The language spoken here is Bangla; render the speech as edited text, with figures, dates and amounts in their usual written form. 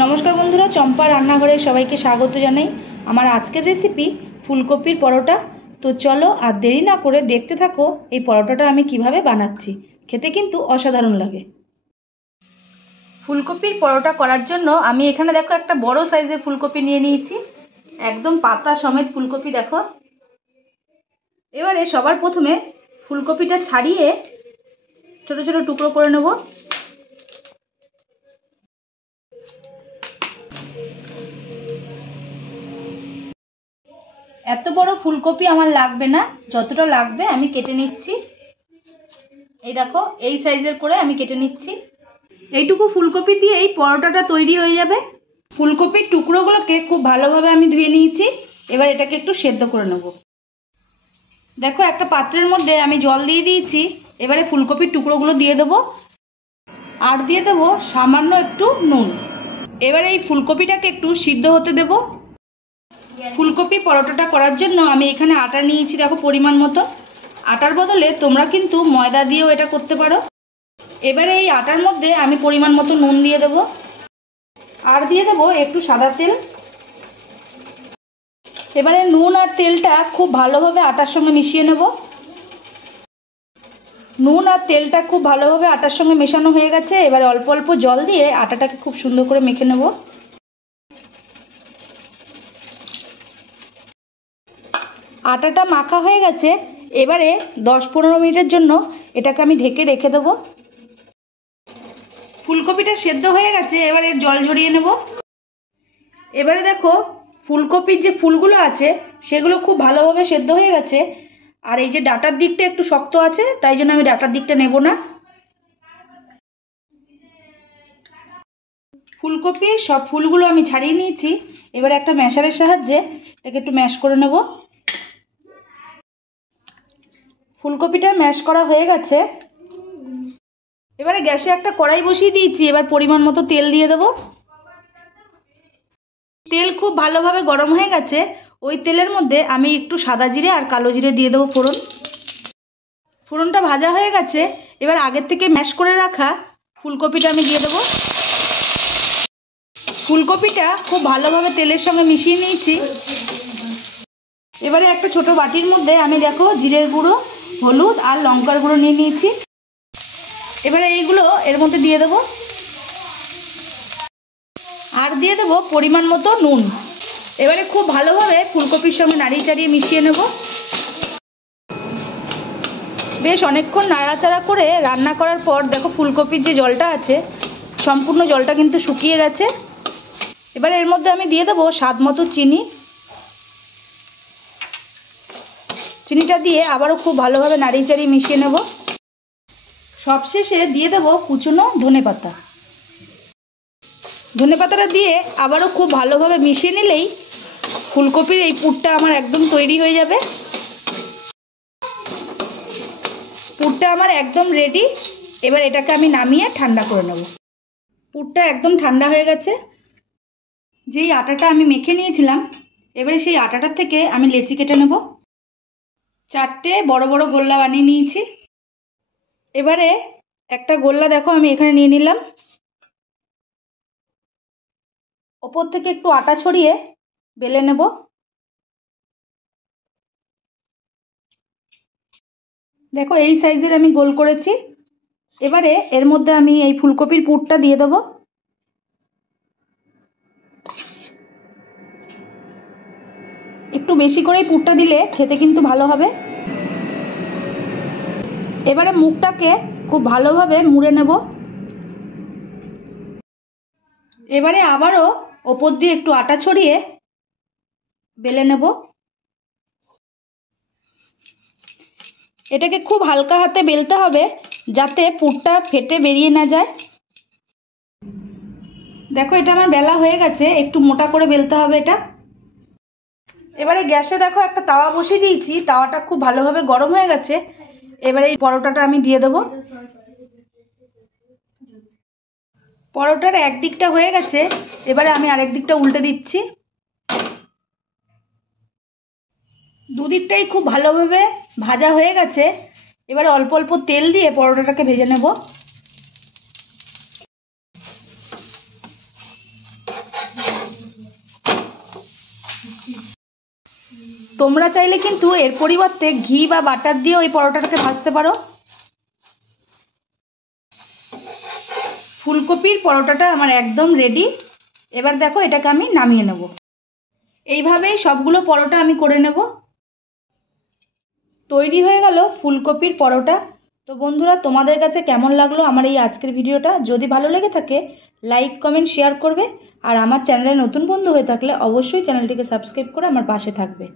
नमस्कार बंधुरा चम्पा रान्नाघरे सबाइके स्वागत जानाई। आमार आजकेर रेसिपि फुलकपिर परोटा। तो चलो आर देरी ना करे देखते थाको এই পরোটাটা আমি কিভাবে বানাচ্ছি। খেতে কিন্তু অসাধারণ লাগে। ফুলকপির পরোটা করার জন্য আমি এখানে দেখো একটা বড় সাইজের ফুলকপি নিয়ে নিয়েছি, একদম পাতা সমেত ফুলকপি দেখো। এবারে সবার প্রথমে ফুলকপিটা ছাড়িয়ে ছোট ছোট টুকরো করে নেব। এত বড় ফুলকপি আমার লাগবে না, যতটা লাগবে আমি কেটে নিচ্ছি। এই দেখো এই সাইজের করে আমি কেটে নিচ্ছি। এইটুকু ফুলকপি দিয়ে এই পরোটাটা তৈরি হয়ে যাবে। ফুলকপির টুকরোগুলোকে খুব ভালোভাবে আমি ধুয়ে নিয়েছি। এবার এটাকে একটু সেদ্ধ করে নেব। দেখো একটা পাত্রের মধ্যে আমি জল দিয়ে দিয়েছি। এবারে ফুলকপির টুকরোগুলো দিয়ে দেবো আর দিয়ে দেবো সামান্য একটু নুন। এবারে এই ফুলকপিটাকে একটু সিদ্ধ হতে দেবো। ফুলকপি পরোটাটা করার জন্য আমি এখানে আটা নিয়েছি দেখো পরিমাণ মতো। আটার বদলে তোমরা কিন্তু ময়দা দিয়েও এটা করতে পারো। এবারে এই আটার মধ্যে আমি পরিমাণ মতো নুন দিয়ে দেব আর দিয়ে দেব একটু সাদা তেল। এবারে নুন আর তেলটা খুব ভালোভাবে আটার সঙ্গে মিশিয়ে নেব। নুন আর তেলটা খুব ভালোভাবে আটার সঙ্গে মেশানো হয়ে গেছে। এবারে অল্প অল্প জল দিয়ে আটাটাকে খুব সুন্দর করে মেখে নেব। আটাটা মাখা হয়ে গেছে। এবারে 10-15 মিনিটের জন্য এটাকে আমি ঢেকে রেখে দেব। ফুলকপিটা সেদ্ধ হয়ে গেছে, এবারে জল ঝরিয়ে নেব। এবারে দেখো ফুলকপির যে ফুলগুলো আছে সেগুলো খুব ভালোভাবে সেদ্ধ হয়ে গেছে। আর এই যে ডাঁটার দিকটা একটু শক্ত আছে, তাই জন্য আমি ডাঁটার দিকটা নেব না। ফুলকপির সব ফুলগুলো আমি ছাড়িয়ে নিয়েছি। এবারে একটা ম্যাশারের সাহায্যে এটাকে একটু ম্যাশ করে নেব। ফুলকপিটা ম্যাশ করা হয়ে গেছে। এবারে গ্যাসে একটা কড়াই বসিয়ে দিয়েছি। এবার পরিমাণ মতো তেল দিয়ে দেব। তেল খুব ভালোভাবে গরম হয়ে গেছে। ওই তেলের মধ্যে আমি একটু সাদা জিরে আর কালো জিরে দিয়ে দেবো ফোড়ন। ফোড়নটা ভাজা হয়ে গেছে। এবার আগের থেকে ম্যাশ করে রাখা ফুলকপিটা আমি দিয়ে দেবো। ফুলকপিটা খুব ভালোভাবে তেলের সঙ্গে মিশিয়ে নিয়েছি। এবারে একটা ছোট বাটির মধ্যে আমি দেখো জিরের গুঁড়ো, হলুদ আর লঙ্কার গুঁড়ো নিয়ে নিয়েছি। এবারে এইগুলো এর মধ্যে দিয়ে দেবো আর দিয়ে দেবো পরিমাণ মতো নুন। এবারে খুব ভালোভাবে ফুলকপির সঙ্গে নাড়িয়ে চাড়িয়ে মিশিয়ে নেব। বেশ অনেকক্ষণ নাড়াচাড়া করে রান্না করার পর দেখো ফুলকপির যে জলটা আছে সম্পূর্ণ জলটা কিন্তু শুকিয়ে গেছে। এবারে এর মধ্যে আমি দিয়ে দেবো স্বাদ মতো চিনি। চিনিটা দিয়ে আবারও খুব ভালোভাবে নাড়িয়ে চাড়িয়ে মিশিয়ে নেব। সবশেষে দিয়ে দেবো কুচনো ধনেপাতা। ধনেপাতাটা দিয়ে আবারও খুব ভালোভাবে মিশিয়ে নিলেই ফুলকপির এই পুরটা আমার একদম তৈরি হয়ে যাবে। পুরটা আমার একদম রেডি। এবার এটাকে আমি নামিয়ে ঠান্ডা করে নেব। পুরটা একদম ঠান্ডা হয়ে গেছে। যেই আটাটা আমি মেখে নিয়েছিলাম এবারে সেই আটাটার থেকে আমি লেচি কেটে নেব। 4টে বড় বড় গোল্লা বানিয়ে নিয়েছি। এবারে একটা গোল্লা দেখো আমি এখানে নিয়ে নিলাম। ওপর থেকে একটু আটা ছড়িয়ে বেলে নেব। দেখো এই সাইজের আমি গোল করেছি। এবারে এর মধ্যে আমি এই ফুলকপির পুরটা দিয়ে দেবো। একটু বেশি করেই পুরটা দিলে খেতে কিন্তু ভালো হবে। এবারে মুখটাকে খুব ভালোভাবে মুড়ে নেব। এবারে আবারও ওপর দিয়ে একটু আটা ছড়িয়ে বেলে নেব। এটাকে খুব হালকা হাতে বেলতে হবে যাতে পুরটা ফেটে বেরিয়ে না যায়। দেখো এটা আমার বেলা হয়ে গেছে, একটু মোটা করে বেলতে হবে এটা। এবারে গ্যাসে দেখো একটা তাওয়া বসিয়ে দিয়েছি। তাওয়াটা খুব ভালোভাবে গরম হয়ে গেছে। এবারে এই পরোটাটা আমি দিয়ে দেবো। পরোটার এক দিকটা হয়ে গেছে, এবারে আমি আরেক দিকটা উল্টে দিচ্ছি। দুদিকটাই খুব ভালোভাবে ভাজা হয়ে গেছে। এবারে অল্প অল্প তেল দিয়ে পরোটাটাকে ভেজে নেব। তোমরা চাইলে কিন্তু এর পরিবর্তে ঘি বা বাটার দিয়েও এই পরোটাটাকে ভাজতে পারো। ফুলকপির পরোটাটা আমার একদম রেডি। এবার দেখো এটাকে আমি নামিয়ে নেব। এইভাবেই সবগুলো পরোটা আমি করে নেব। তৈরি হয়ে গেল ফুলকপির পরোটা। তো বন্ধুরা, তোমাদের কাছে কেমন লাগলো আমার এই আজকের ভিডিওটা? যদি ভালো লেগে থাকে লাইক কমেন্ট শেয়ার করবে, আর আমার চ্যানেলে নতুন বন্ধু হয়ে থাকলে অবশ্যই চ্যানেলটিকে সাবস্ক্রাইব করে আমার পাশে থাকবে।